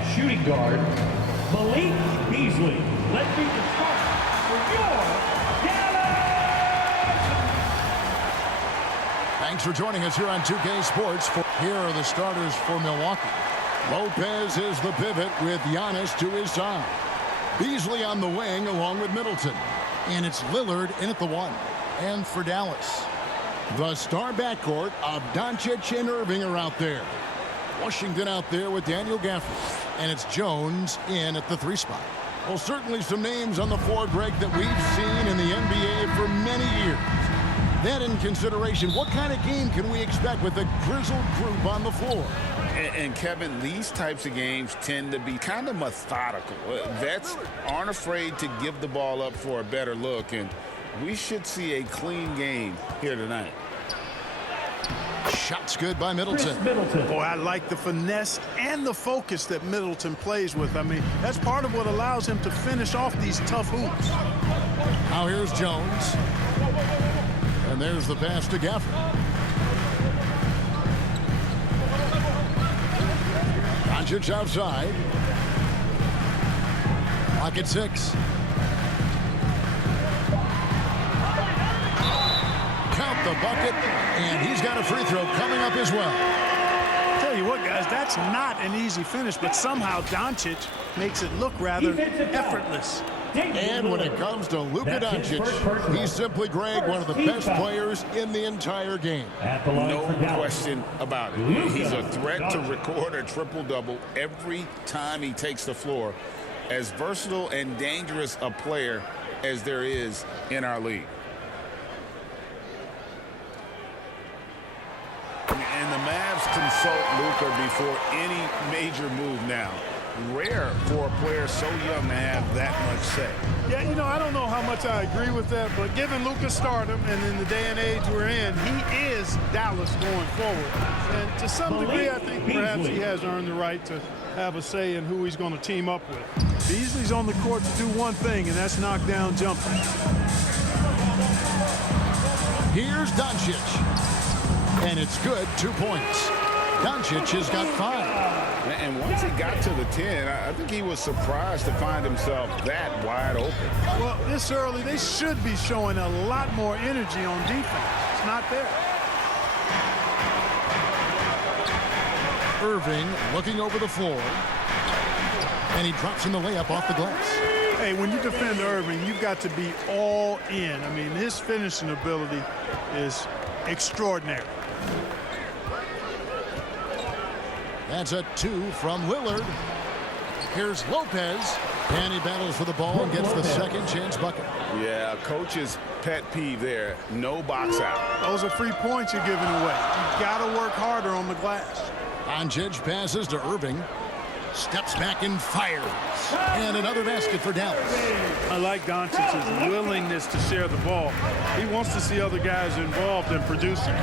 And shooting guard, Malik Beasley. Let's meet the start for your Dallas. Thanks for joining us here on 2K Sports. Here are the starters for Milwaukee. Lopez is the pivot with Giannis to his side. Beasley on the wing along with Middleton. And it's Lillard in at the 1. And for Dallas, the star backcourt of Doncic and Irving are out there. Washington out there with Daniel Gafford. And it's Jones in at the 3 spot. Well, certainly some names on the forward break that we've seen in the NBA for many years. That in consideration, what kind of game can we expect with a grizzled group on the floor? And Kevin, these types of games tend to be kind of methodical. Vets aren't afraid to give the ball up for a better look, and we should see a clean game here tonight. Shots good by Middleton. Boy, I like the finesse and the focus that Middleton plays with. I mean, that's part of what allows him to finish off these tough hoops. Now here's Jones. And there's the pass to Gafford. Doncic outside. Clock at 6. Count the bucket, and he's got a free throw coming up as well. Tell you what, guys, that's not an easy finish, but somehow Doncic makes it look rather effortless. And when it comes to Luka Doncic, he's simply, Greg, one of the best players in the entire game. No question about it. He's a threat to record a triple-double every time he takes the floor. As versatile and dangerous a player as there is in our league. And the Mavs consult Luka before any major move now. Rare for a player so young to have that much say. Yeah, you know, I don't know how much I agree with that, but given Luka's stardom and in the day and age we're in, he is Dallas going forward. And to some degree, I think perhaps he has earned the right to have a say in who he's going to team up with. Beasley's on the court to do one thing, and that's knock down jumpers. Here's Doncic. And it's good, 2 points. Doncic has got 5. And once he got to the 10, I think he was surprised to find himself that wide open. Well, this early, they should be showing a lot more energy on defense. It's not there. Irving looking over the floor. And he drops in the layup off the glass. Hey, when you defend Irving, you've got to be all in. I mean, his finishing ability is extraordinary. That's a 2 from Lillard. Here's Lopez. And he battles for the ball and gets the second chance bucket. Yeah, coach's pet peeve there. No box out. Those are free points you're giving away. You've got to work harder on the glass. Doncic passes to Irving. Steps back and fires. And another basket for Dallas. I like Doncic's willingness to share the ball. He wants to see other guys involved in producing.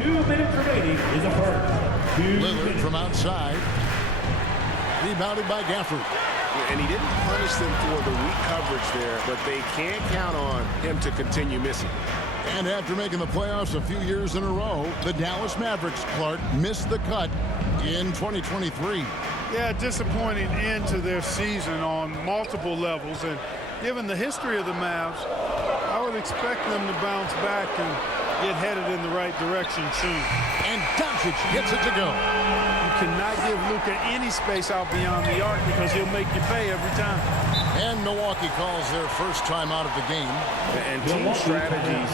2 minutes remaining in the first. Lillard from outside. Rebounded by Gafford. And he didn't punish them for the weak coverage there, but they can't count on him to continue missing. And after making the playoffs a few years in a row, the Dallas Mavericks, Clark, missed the cut in 2023. Yeah, disappointing end to their season on multiple levels. And given the history of the Mavs, I would expect them to bounce back and get headed in the right direction soon. And Doncic gets it to go. You cannot give Luka any space out beyond the arc because he'll make you pay every time. And Milwaukee calls their first time out of the game. And team strategies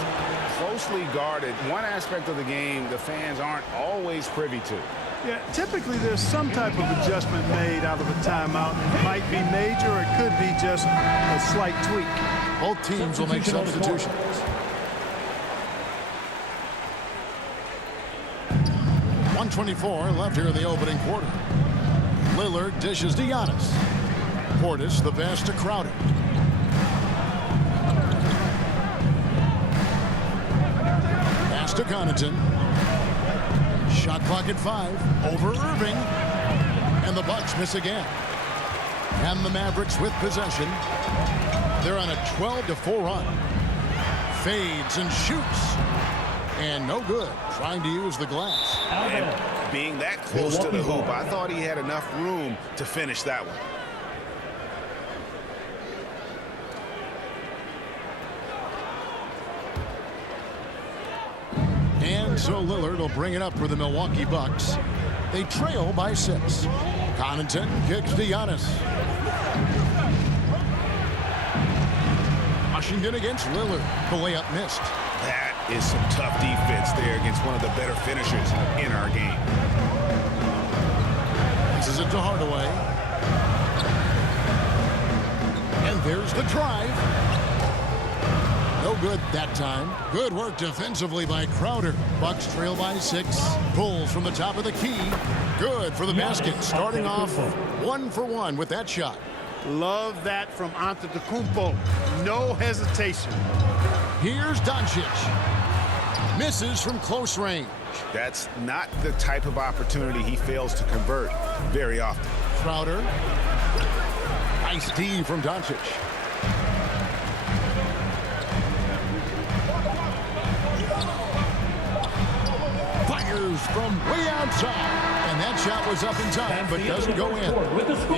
closely guarded. One aspect of the game the fans aren't always privy to. Yeah, typically there's some type of adjustment made out of a timeout. It might be major, or it could be just a slight tweak. Both teams will make substitutions. .124 left here in the opening quarter. Lillard dishes to Giannis. Portis the pass to Crowder. Pass to Connaughton. Shot clock at 5. Over Irving. And the Bucks miss again. And the Mavericks with possession. They're on a 12-4 run. Fades and shoots. And no good. Trying to use the glass. being that close to the hoop, I thought he had enough room to finish that one. And so Lillard will bring it up for the Milwaukee Bucks. They trail by 6. Connaughton kicks to Giannis. Washington against Lillard. The layup missed. That is some tough defense there against one of the better finishers in our game. Passes it to Hardaway. And there's the drive. No good that time. Good work defensively by Crowder. Bucks trail by 6. Pulls from the top of the key. Good for the basket. Starting off 1 for 1 with that shot. Love that from Antetokounmpo. No hesitation. Here's Doncic. Misses from close range. That's not the type of opportunity he fails to convert very often. Crowder. Nice D from Doncic. Fires from way outside. And that shot was up in time, but doesn't go in.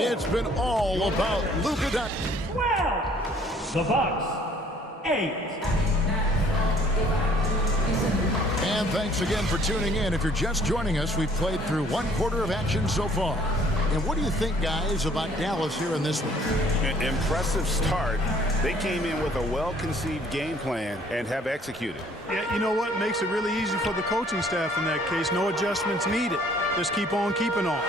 It's been all about Luka Doncic. 12. The Bucks, 8. And thanks again for tuning in. If you're just joining us, we've played through 1/4 of action so far. And what do you think, guys, about Dallas here in this one? Impressive start. They came in with a well-conceived game plan and have executed. Yeah, you know what? Makes it really easy for the coaching staff in that case. No adjustments needed. Just keep on keeping on.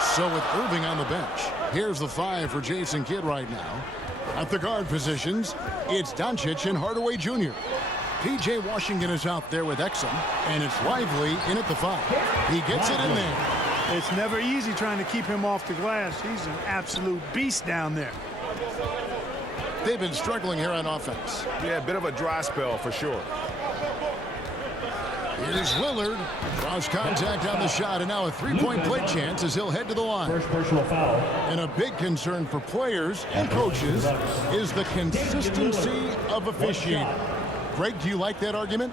So with Irving on the bench, here's the 5 for Jason Kidd right now. At the guard positions, it's Doncic and Hardaway Jr. P.J. Washington is out there with Exum, and it's Lively in at the 5. He gets it in there. It's never easy trying to keep him off the glass. He's an absolute beast down there. They've been struggling here on offense. Yeah, a bit of a dry spell for sure. Here's Lillard. Draws contact on the shot, and now a 3-point play chance as he'll head to the line. First personal foul. And a big concern for players and coaches is the consistency of officiating. Greg, do you like that argument?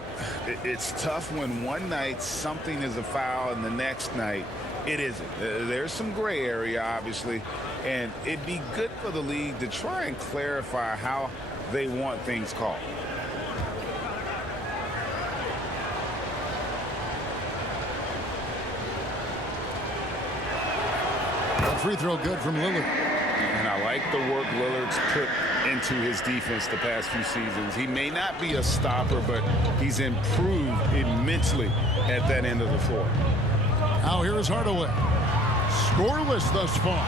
It's tough when one night something is a foul and the next night it isn't. There's some gray area, obviously, and it'd be good for the league to try and clarify how they want things called. Free throw good from Lillard. And I like the work Lillard's put into his defense the past few seasons. He may not be a stopper, but he's improved immensely at that end of the floor. Now here is Hardaway. Scoreless thus far.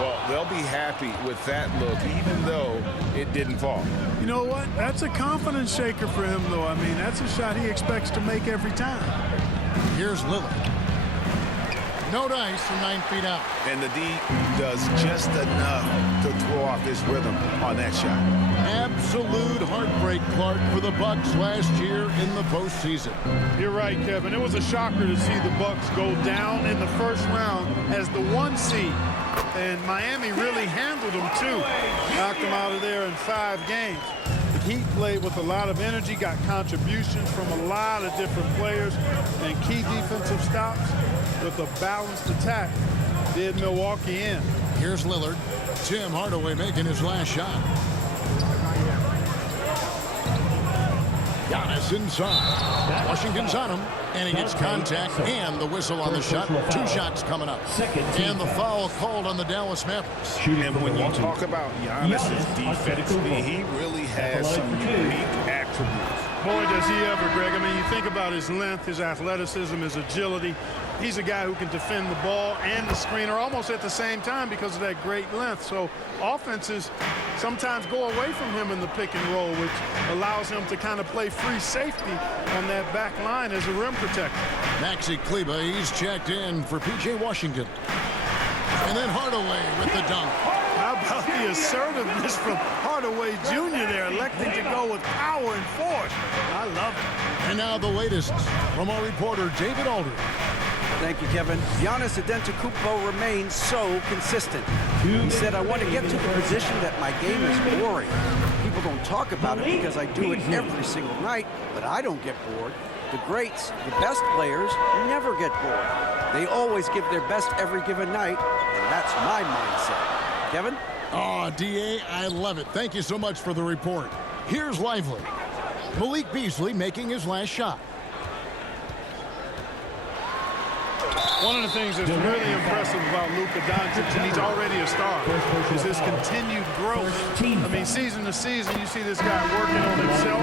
Well, they'll be happy with that look, even though it didn't fall. You know what? That's a confidence shaker for him, though. I mean, that's a shot he expects to make every time. Here's Lillard. No dice from 9 feet out. And the D does just enough to throw off this rhythm on that shot. Absolute heartbreak, Clark, for the Bucks last year in the postseason. You're right, Kevin. It was a shocker to see the Bucks go down in the first round as the 1 seed. And Miami really handled them, too. Knocked them out of there in 5 games. The Heat played with a lot of energy, got contributions from a lot of different players, and key defensive stops with a balanced attack did Milwaukee in. Here's Lillard. Tim Hardaway making his last shot. Giannis inside. Washington's on him, and he gets contact and the whistle on the shot. 2 shots coming up. And the foul called on the Dallas Mavericks. And when you talk about Giannis's defense, he really has some unique attributes. Boy, does he ever, Greg. I mean, you think about his length, his athleticism, his agility. He's a guy who can defend the ball and the screener almost at the same time because of that great length. So offenses sometimes go away from him in the pick and roll, which allows him to kind of play free safety on that back line as a rim protector. Maxi Kleba, he's checked in for P.J. Washington. And then Hardaway with the dunk. How about the assertiveness from Hardaway Jr. there, electing to go with power and force. I love it. And now the latest from our reporter, David Aldridge. Thank you, Kevin. Giannis Antetokounmpo remains so consistent. He said, I want to get to the position that my game is boring. People don't talk about it because I do it every single night, but I don't get bored. The greats, the best players, never get bored. They always give their best every given night, and that's my mindset. Kevin? Oh, D.A., I love it. Thank you so much for the report. Here's Lively. Malik Beasley making his last shot. One of the things that's really impressive about Luka Doncic, and he's already a star, is his continued growth. I mean, season to season, you see this guy working on himself,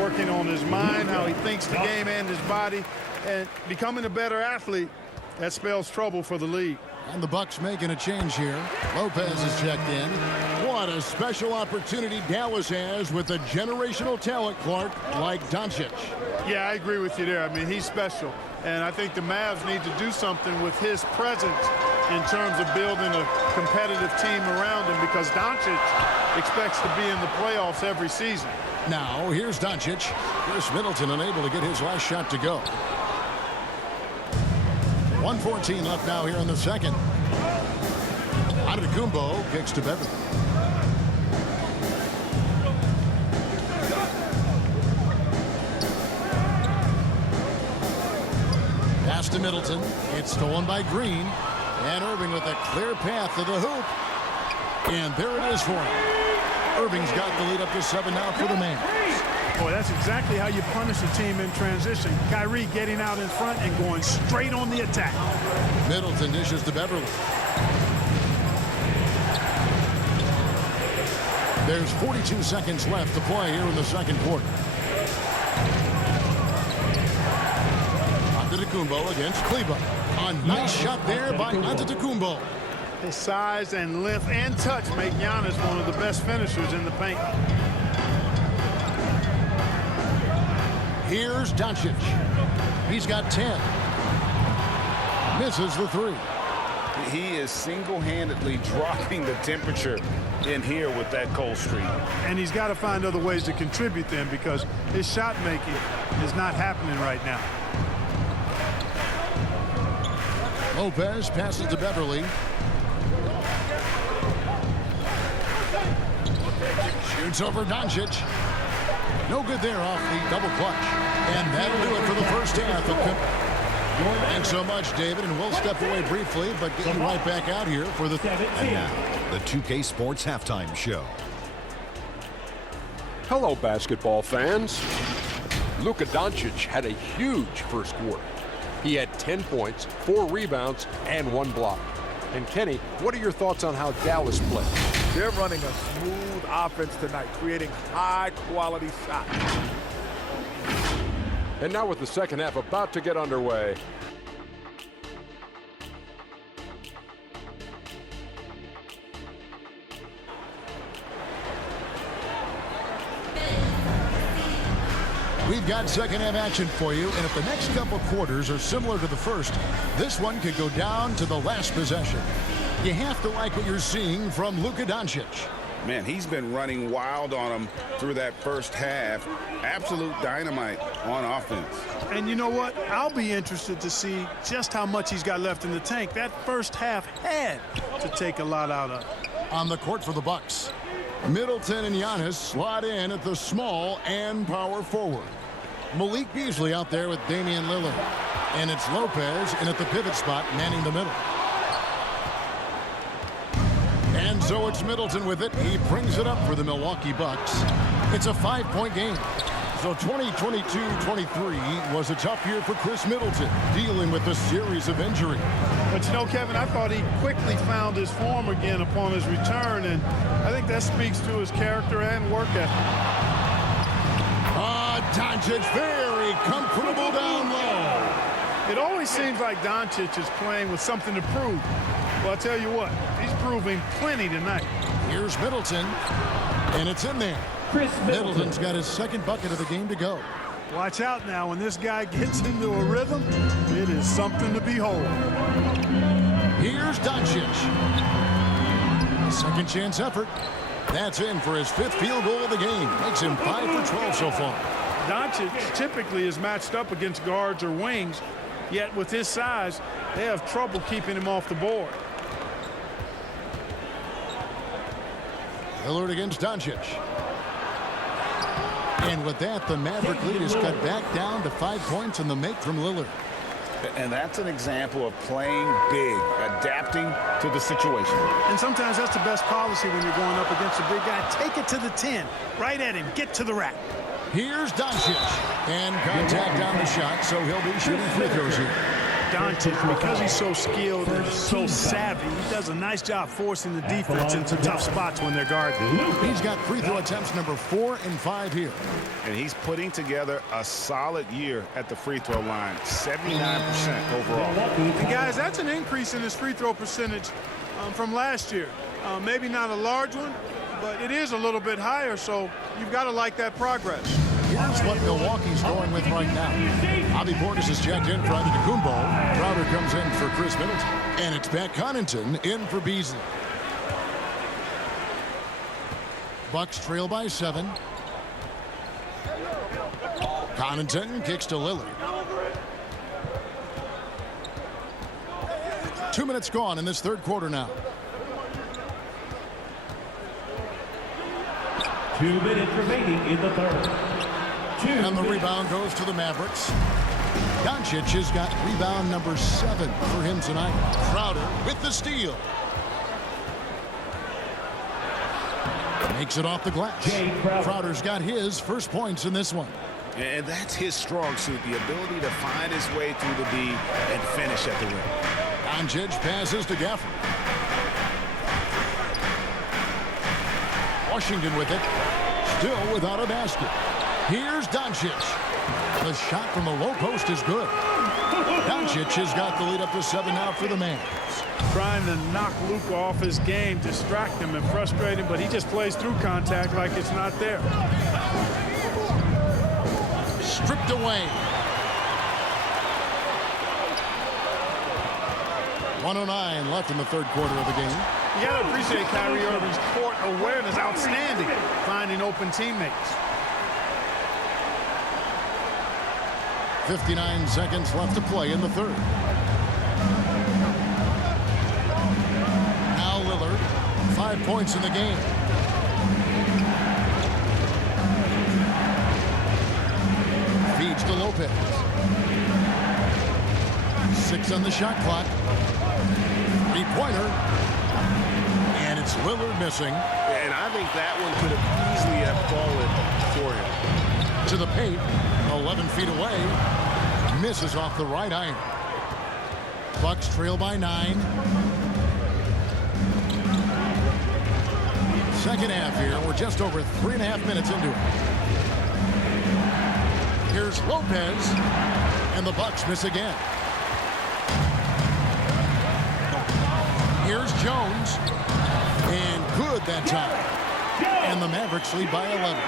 working on his mind, how he thinks the game and his body, and becoming a better athlete. That spells trouble for the league. And the Bucks making a change here. Lopez is checked in. What a special opportunity Dallas has with a generational talent, Clark, like Doncic. Yeah, I agree with you there. I mean, he's special. And I think the Mavs need to do something with his presence in terms of building a competitive team around him, because Doncic expects to be in the playoffs every season. Now, here's Doncic. Chris Middleton unable to get his last shot to go. 1:14 left now here in the second. Antetokounmpo kicks to Beverly. Pass to Middleton. It's stolen by Green. And Irving with a clear path to the hoop. And there it is for him. Irving's got the lead up to 7 now for the Mavs. Boy, that's exactly how you punish a team in transition. Kyrie getting out in front and going straight on the attack. Middleton dishes to Beverly. There's 42 seconds left to play here in the second quarter. Antetokounmpo against Kleber. A nice shot there by Antetokounmpo. His size and length and touch make Giannis one of the best finishers in the paint. Here's Doncic. He's got 10. Misses the 3. He is single-handedly dropping the temperature in here with that cold streak. And he's got to find other ways to contribute then, because his shot making is not happening right now. Lopez passes to Beverly. Shoots over Doncic. No good there off the double clutch. And that'll do it for the first half. Thanks so much, David. And we'll step away briefly, but get you right back out here for the... And now, the 2K Sports Halftime Show. Hello, basketball fans. Luka Doncic had a huge first quarter. He had 10 points, 4 rebounds, and 1 block. And Kenny, what are your thoughts on how Dallas played? They're running a smooth offense tonight, creating high-quality shots. And now with the second half about to get underway. We've got second half action for you, and if the next couple quarters are similar to the first, this one could go down to the last possession. You have to like what you're seeing from Luka Doncic. Man, he's been running wild on him through that first half. Absolute dynamite on offense. And you know what? I'll be interested to see just how much he's got left in the tank. That first half had to take a lot out of. On the court for the Bucks, Middleton and Giannis slot in at the small and power forward. Malik Beasley out there with Damian Lillard. And it's Lopez in at the pivot spot, manning the middle. And so it's Middleton with it. He brings it up for the Milwaukee Bucks. It's a 5-point game. So 2022-23 was a tough year for Chris Middleton, dealing with a series of injuries. But you know, Kevin, I thought he quickly found his form again upon his return, and I think that speaks to his character and work ethic. Doncic very comfortable down low. It always seems like Doncic is playing with something to prove. Well, I'll tell you what, he's proving plenty tonight. Here's Middleton, and it's in there. Chris Middleton's got his second bucket of the game to go. Watch out now. When this guy gets into a rhythm, it is something to behold. Here's Doncic. Second chance effort. That's in for his 5th field goal of the game. Makes him 5 for 12 so far. Doncic typically is matched up against guards or wings, yet with his size, they have trouble keeping him off the board. Lillard against Doncic. And with that, the Maverick lead is cut back down to 5 points in the make from Lillard. And that's an example of playing big, adapting to the situation. And sometimes that's the best policy when you're going up against a big guy. Take it to the 10, right at him, get to the rack. Here's Doncic. And contact on the shot, so he'll be shooting free throws here. Doncic, because he's so skilled and so savvy, he does a nice job forcing the defense into tough spots when they're guarded. He's got free throw attempts number 4 and 5 here. And he's putting together a solid year at the free throw line, 79% overall. And guys, that's an increase in his free throw percentage from last year. Maybe not a large one, but it is a little bit higher, so you've got to like that progress. Here's what Milwaukee's going with right now. Bobby Portis is checked in for Antetokounmpo. Crowder comes in for Chris Middleton. And it's Pat Connaughton in for Beasley. Bucks trail by 7. Connaughton kicks to Lillard. 2 minutes gone in this third quarter now. 2 minutes remaining in the third. And the rebound goes to the Mavericks. Doncic has got rebound number 7 for him tonight. Crowder with the steal. Makes it off the glass. Crowder's got his first points in this one. And that's his strong suit, the ability to find his way through the D and finish at the rim. Doncic passes to Gafford. Washington with it. Still without a basket. Here's Doncic. The shot from the low post is good. Doncic has got the lead up to 7 now for the Mavs. Trying to knock Luka off his game, distract him and frustrate him, but he just plays through contact like it's not there. Stripped away. 1:09 left in the third quarter of the game. You got to appreciate Kyrie Irving's court awareness, outstanding, finding open teammates. 59 seconds left to play in the third. Now Lillard, 5 points in the game. Feeds to Lopez. 6 on the shot clock. 3-pointer. And it's Lillard missing. And I think that one could have easily have fallen for him. To the paint, 11 feet away. Misses off the right iron. Bucks trail by 9. Second half here. We're just over 3.5 minutes into it. Here's Lopez. And the Bucks miss again. Here's Jones. And good that time. And the Mavericks lead by 11.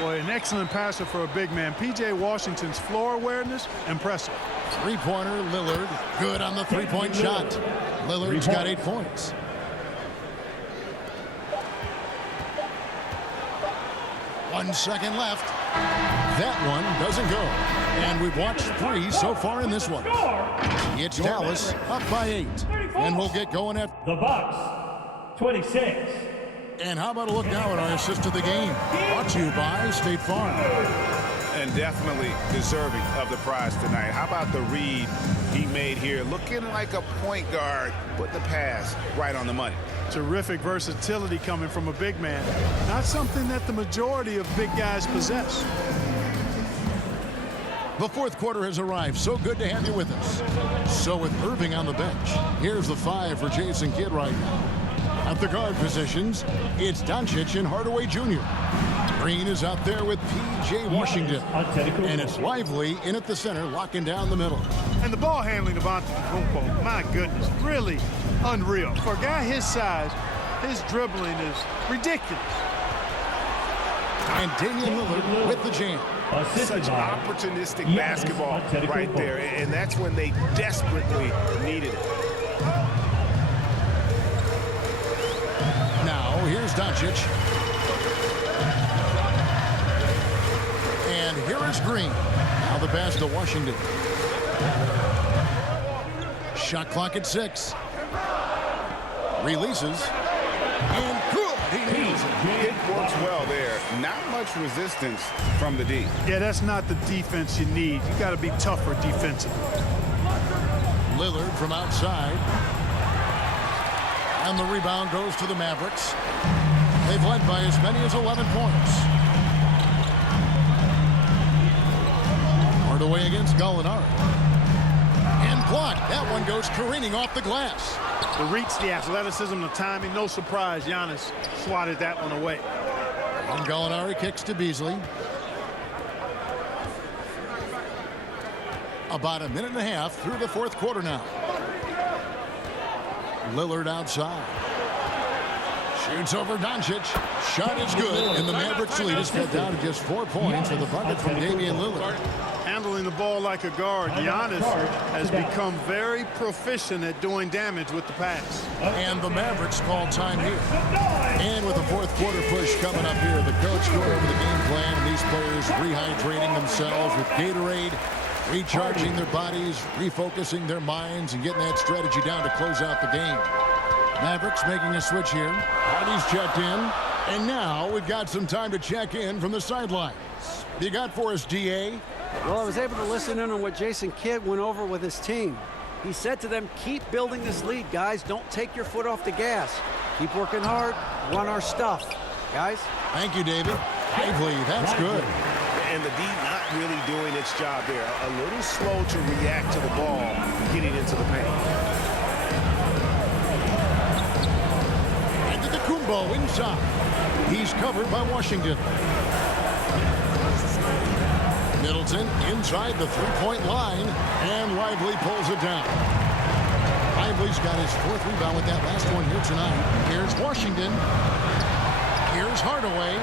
Boy, an excellent passer for a big man. P.J. Washington's floor awareness, impressive. 3-pointer, Lillard. Good on the 3-point shot. Lillard's got 8 points. One second left. That one doesn't go. And we've watched 3 so far in this one. It's Dallas up by 8. And we'll get going at the Bucks, 26. And how about a look now at our assist to the game? Brought to you by State Farm. And definitely deserving of the prize tonight. How about the read he made here? Looking like a point guard, put the pass right on the money. Terrific versatility coming from a big man. Not something that the majority of big guys possess. The fourth quarter has arrived. So good to have you with us. So with Irving on the bench, here's the 5 for Jason Kidd right now. At the guard positions, it's Doncic and Hardaway Jr. Green is out there with P.J. Washington. And it's Lively in at the center, locking down the middle. And the ball handling of Antetokounmpo, my goodness, really unreal. For a guy his size, his dribbling is ridiculous. And Damian Lillard with the jam. Such opportunistic basketball right there. And that's when they desperately needed it. Now, here's Doncic. And here is Green. Now the pass to Washington. Shot clock at 6. Releases. And good. He nails it. It works well there. Not much resistance from the D. Yeah, that's not the defense you need. You got to be tougher defensively. Lillard from outside. And the rebound goes to the Mavericks. They've led by as many as 11 points. Hardaway against Gallinari. And blocked. That one goes careening off the glass. The reach, the athleticism, the timing. No surprise, Giannis swatted that one away. And Gallinari kicks to Beasley. About a minute and a half through the fourth quarter now. Lillard outside. Shoots over Doncic. Shot is good, and the Mavericks lead is cut down to just 4 points with a bucket from Damian Lillard. Handling the ball like a guard, Giannis has become very proficient at doing damage with the pass. And the Mavericks call time here. And with the fourth quarter push coming up here, the coach going over the game plan, and these players rehydrating themselves with Gatorade, recharging their bodies, refocusing their minds, and getting that strategy down to close out the game. Mavericks making a switch here. Hardy's checked in. And now we've got some time to check in from the sidelines. You got for us, DA? Well, I was able to listen in on what Jason Kidd went over with his team. He said to them, keep building this lead, guys. Don't take your foot off the gas. Keep working hard. Run our stuff. Guys? Thank you, David. Lively, that's good. And the D not really doing its job there. A little slow to react to the ball getting into the paint. Into the Kumbo inside. He's covered by Washington. Middleton inside the three-point line, and Lively pulls it down. Lively's got his fourth rebound with that last one here tonight. Here's Washington. Here's Hardaway.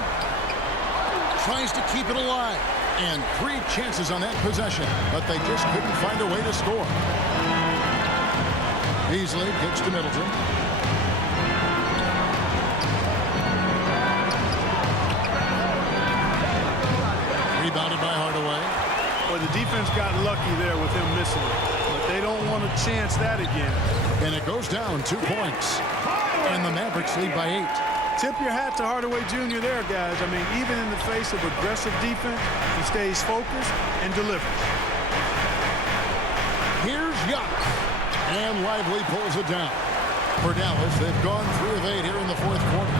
Tries to keep it alive. And 3 chances on that possession, but they just couldn't find a way to score. Beasley kicks to Middleton. Rebounded by Hardaway. Well, the defense got lucky there with him missing it, but they don't want to chance that again. And it goes down 2 points. And the Mavericks lead by 8. Tip your hat to Hardaway Jr. there, guys. I mean, even in the face of aggressive defense, he stays focused and delivers. Here's Young. And Lively pulls it down. For Dallas, they've gone 3 of 8 here in the fourth quarter.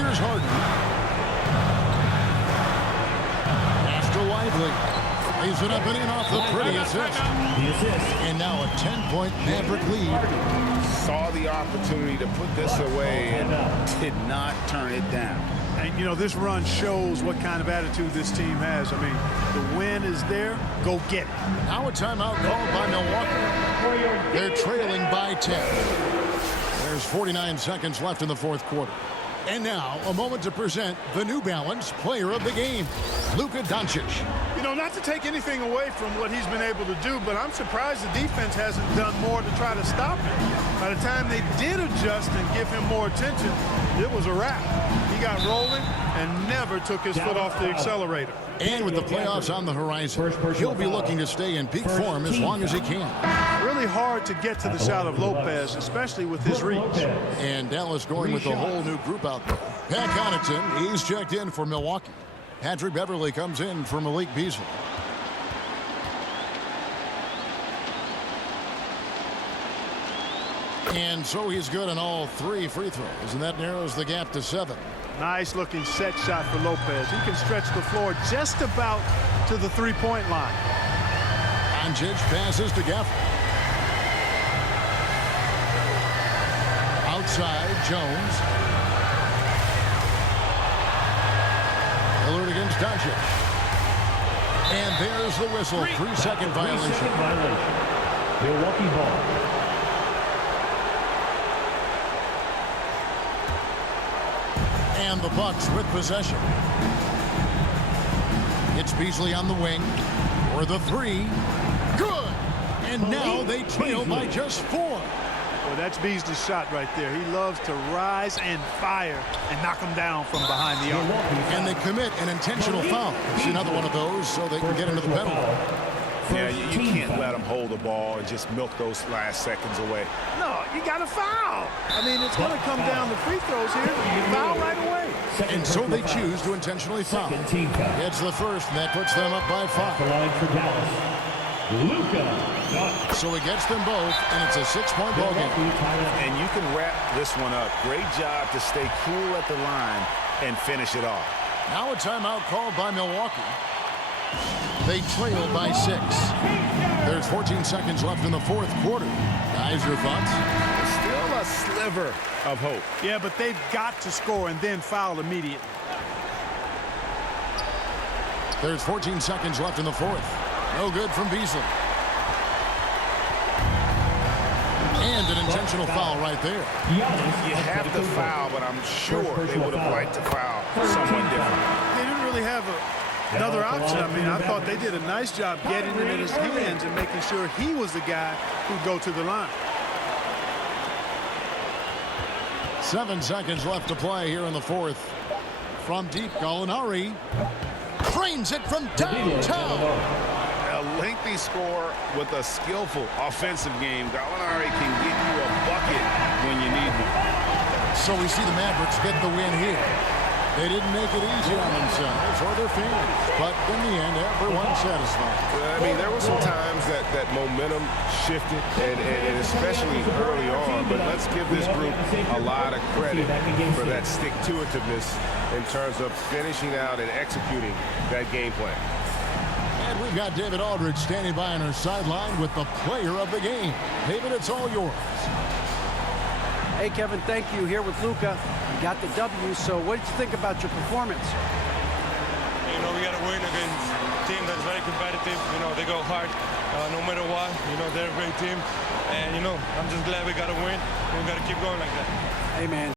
Here's Harden. Pass to Lively. Lays it up and in off the pretty assist. And now a 10-point Maverick lead. Saw the opportunity to put this away and did not turn it down. And, you know, this run shows what kind of attitude this team has. I mean, the win is there. Go get it. Now a timeout called by Milwaukee. They're trailing by 10. There's 49 seconds left in the fourth quarter. And now, a moment to present the New Balance Player of the Game, Luka Doncic. You know, not to take anything away from what he's been able to do, but I'm surprised the defense hasn't done more to try to stop him. By the time they did adjust and give him more attention, it was a wrap. He got rolling and never took his foot off the accelerator. And with the playoffs on the horizon, he'll be looking to stay in peak form as long as he can. Really hard to get to the shot of Lopez, especially with his reach. And Dallas going with a whole new group out there. Pat Connaughton, he's checked in for Milwaukee. Patrick Beverley comes in for Malik Beasley. And so he's good on all 3 free throws, and that narrows the gap to 7. Nice looking set shot for Lopez. He can stretch the floor just about to the three-point line. Doncic passes to Gafford. Outside, Jones. Lillard against Doncic. And there's the whistle. 3-second violation. Milwaukee ball. And the Bucks with possession. It's Beasley on the wing for the 3. Good. And now they trail by just 4. Well, that's Beasley's shot right there. He loves to rise and fire and knock him down from behind the arc. And they commit an intentional foul. It's another one of those so they can get into the penalty. Yeah, you can't let let him hold the ball and just milk those last seconds away. No, you got to foul. I mean, it's going to come down to free throws here. You foul right away. And so they choose to intentionally foul. It's the first, and that puts them up by 5. The line for Dallas. Luka. So it gets them both, and it's a 6-point ball game. And you can wrap this one up. Great job to stay cool at the line and finish it off. Now a timeout called by Milwaukee. They trail by 6. There's 14 seconds left in the 4th quarter. Guys, your thoughts? Still a sliver of hope. Yeah, but they've got to score and then foul immediately. There's 14 seconds left in the 4th. No good from Beasley. And an intentional foul right there. You have to foul, but I'm sure they would have liked to foul someone different. They didn't really have another option. I mean, I thought they did a nice job getting it in his hands and making sure he was the guy who'd go to the line. 7 seconds left to play here in the 4th. From deep, Gallinari frames it from downtown. A lengthy score with a skillful offensive game. Gallinari can get you a bucket when you need one. So we see the Mavericks get the win here. They didn't make it easy on themselves or their fans, but in the end, everyone's satisfied. I mean, there were some times that momentum shifted, and especially early on, but let's give this group a lot of credit for that stick-to-itiveness in terms of finishing out and executing that game plan. And we've got David Aldridge standing by on our sideline with the player of the game. David, it's all yours. Hey, Kevin, thank you. Here with Luka. You got the W, so what did you think about your performance? You know, we got to win against a team that's very competitive. You know, they go hard no matter what. You know, they're a great team. And, you know, I'm just glad we got to win. We got to keep going like that. Hey, man.